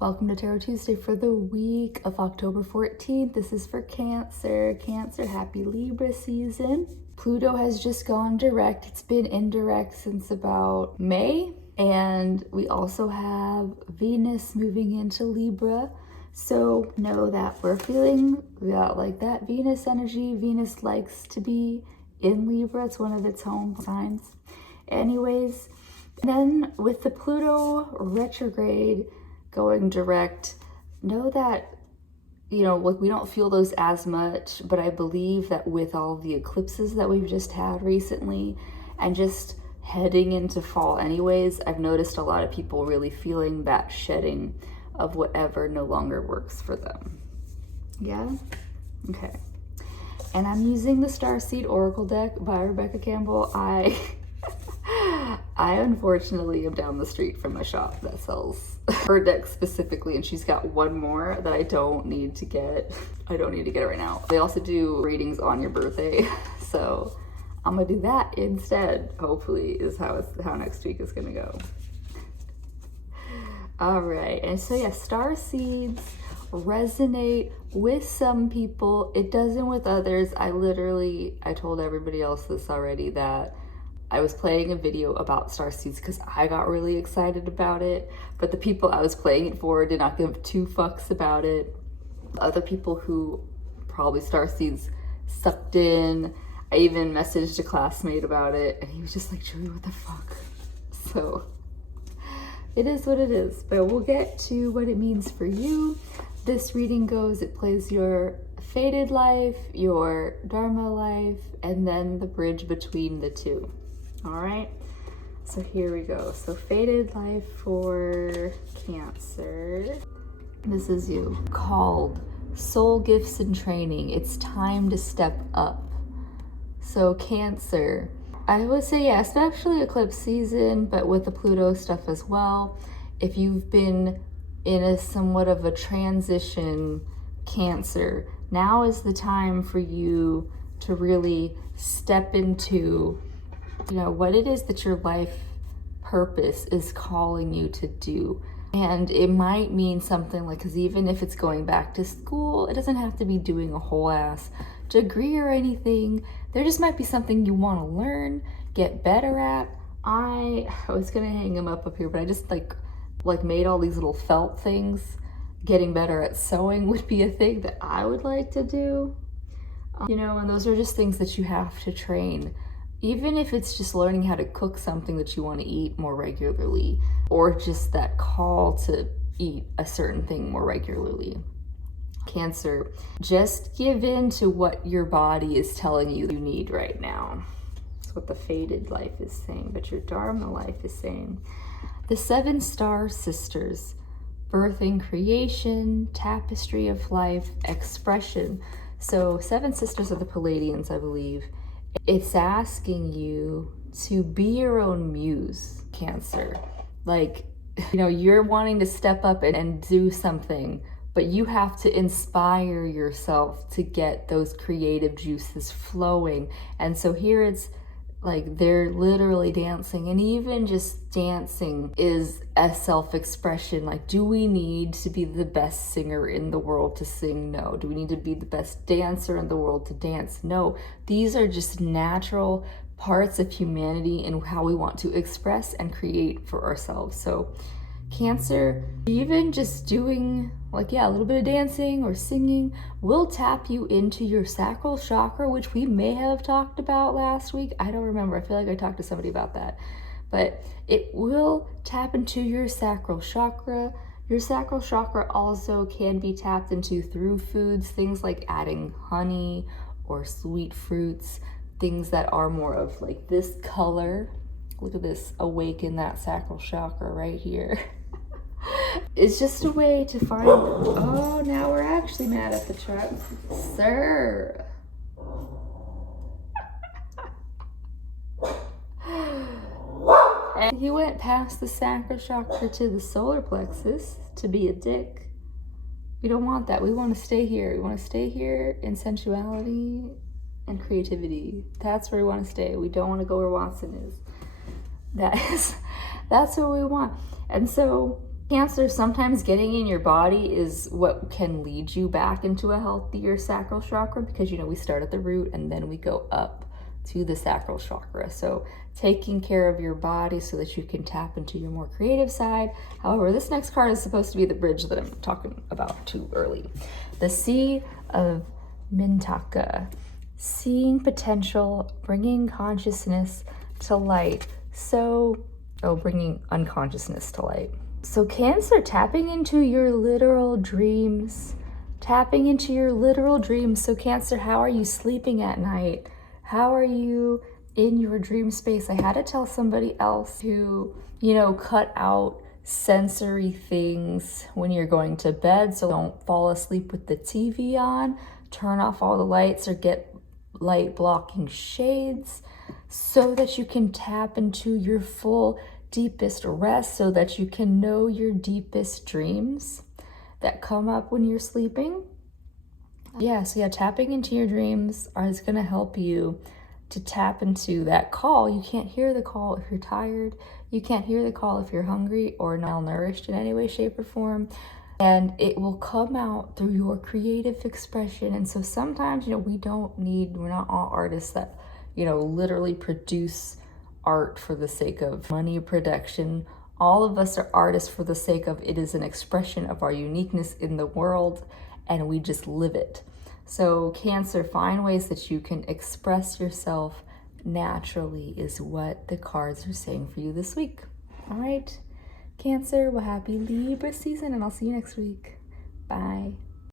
Welcome to Tarot Tuesday for the week of October 14th. This is for Cancer. Cancer, happy Libra season. Pluto has just gone direct. It's been indirect since about May. And we also have Venus moving into Libra. So know that we're feeling like that Venus energy. Venus likes to be in Libra. It's one of its home signs. Anyways, then with the Pluto retrograde going direct, know that, like we don't feel those as much, but I believe that with all the eclipses that we've just had recently and just heading into fall anyways, I've noticed a lot of people really feeling that shedding of whatever no longer works for them. Yeah? Okay. And I'm using the Starseed Oracle deck by Rebecca Campbell. I unfortunately am down the street from a shop that sells her deck specifically, and she's got one more that I don't need to get. I don't need to get it right now. They also do readings on your birthday, so I'm gonna do that instead, hopefully, is how next week is gonna go. All right, and so yeah, star seeds resonate with some people. It doesn't with others. I told everybody else this already, that I was playing a video about star seeds because I got really excited about it, but the people I was playing it for did not give two fucks about it. Other people who probably star seeds sucked in. I even messaged a classmate about it, and he was just like, Julie, what the fuck? So it is what it is, but we'll get to what it means for you. This reading goes, it plays your fated life, your dharma life, and then the bridge between the two. All right, so here we go. So fated life for Cancer. This is you. Called, soul gifts and training. It's time to step up. So Cancer, I would say, yeah, especially eclipse season, but with the Pluto stuff as well. If you've been in a somewhat of a transition, Cancer, now is the time for you to really step into what it is that your life purpose is calling you to do. And it might mean something like, because even if it's going back to school, it doesn't have to be doing a whole ass degree or anything. There just might be something you want to learn, get better at. I was gonna hang them up here, but I just like made all these little felt things. Getting better at sewing would be a thing that I would like to do. And those are just things that you have to train. Even if it's just learning how to cook something that you want to eat more regularly, or just that call to eat a certain thing more regularly. Cancer, just give in to what your body is telling you need right now. That's what the fated life is saying, but your dharma life is saying. The 7 star sisters, birthing creation, tapestry of life, expression. So 7 sisters are the Palladians, I believe. It's asking you to be your own muse, Cancer. You're wanting to step up and do something, but you have to inspire yourself to get those creative juices flowing. And so here it's like they're literally dancing, and even just dancing is a self-expression. Like, do we need to be the best singer in the world to sing? No. Do we need to be the best dancer in the world to dance? No. These are just natural parts of humanity and how we want to express and create for ourselves. So Cancer, even just doing a little bit of dancing or singing will tap you into your sacral chakra, which we may have talked about last week. I don't remember. I feel like I talked to somebody about that. But it will tap into your sacral chakra. Your sacral chakra also can be tapped into through foods, things like adding honey or sweet fruits, things that are more of like this color. Look at this, awaken that sacral chakra right here. It's just a way to find, oh, now we're actually mad at the truck. Sir. And he went past the sacral chakra to the solar plexus to be a dick. We don't want that. We want to stay here. We want to stay here in sensuality and creativity. That's where we want to stay. We don't want to go where Watson is. That's what we want. And so Cancer, sometimes getting in your body is what can lead you back into a healthier sacral chakra, because we start at the root and then we go up to the sacral chakra. So taking care of your body so that you can tap into your more creative side. However, this next card is supposed to be the bridge that I'm talking about too early. The Sea of Mintaka. Seeing potential, bringing consciousness to light. Bringing unconsciousness to light. So Cancer, tapping into your literal dreams. Tapping into your literal dreams. So Cancer, how are you sleeping at night? How are you in your dream space? I had to tell somebody else to, cut out sensory things when you're going to bed. So don't fall asleep with the TV on. Turn off all the lights or get light blocking shades so that you can tap into your full deepest rest, so that you can know your deepest dreams that come up when you're sleeping. Tapping into your dreams is going to help you to tap into that call. You can't hear the call if you're tired. You can't hear the call if you're hungry or malnourished in any way, shape, or form. And it will come out through your creative expression. And so sometimes, we're not all artists that, literally produce art for the sake of money production. All of us are artists for the sake of it is an expression of our uniqueness in the world, and we just live it. So Cancer, find ways that you can express yourself naturally is what the cards are saying for you this week. All right, Cancer, well, happy Libra season, and I'll see you next week. Bye.